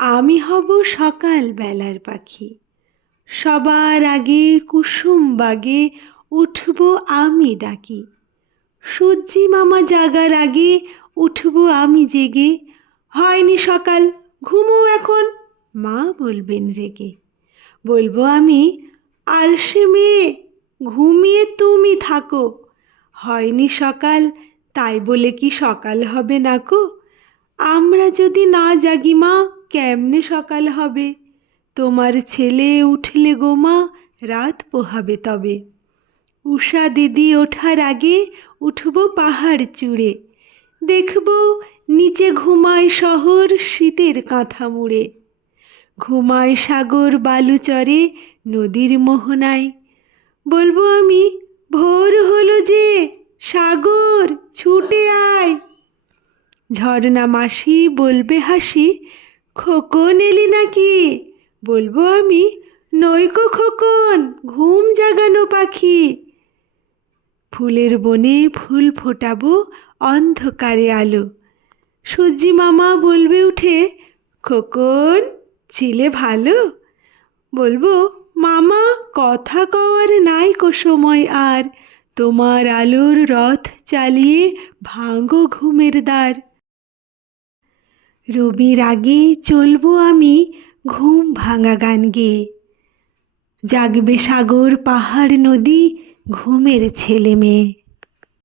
আমি হব সকাল বেলার পাখি, সবার আগে কুসুম বাগে উঠব আমি ডাকি। সূর্যি মামা জাগার আগে উঠব আমি জেগে। হয়নি সকাল, ঘুমো এখন, মা বলবেন রেগে। বলবো আমি, আলসে মেয়ে, ঘুমিয়ে তুমি থাকো। হয়নি সকাল, তাই বলে কি সকাল হবে নাকো? আমরা যদি না জাগি মা, কেমনে সকাল হবে? তোমার ছেলে উঠলে গো মা, রাত পোহাবে তবে। উষা দিদি ওঠার আগে উঠব পাহাড় চূড়ে। দেখব নিচে ঘুমায় শহর শীতের কাঁথা মুড়ে। ঘুমায় সাগর বালুচরে নদীর মোহনায়। বলবো আমি, ভোর হলো যে, সাগর ছুটে আয়। ঝর্ণা মাসি বলবে হাসি, খোকন এলি নাকি? বলবো আমি, নইকো খোকন, ঘুম জাগানো পাখি। ফুলের বনে ফুল ফোটাবো অন্ধকারে আলো। সূর্যি মামা বলবে উঠে, খোকন ছিলে ভালো? বলবো, মামা কথা কওয়ার নাই কো সময় আর, তোমার আলোর রথ চালিয়ে ভাঙো ঘুমের দ্বার। রবির আগে চলবো আমি ঘুম ভাঙা গান গেয়ে। জাগবে সাগর পাহাড় নদী ঘুমের ছেলে মেয়ে।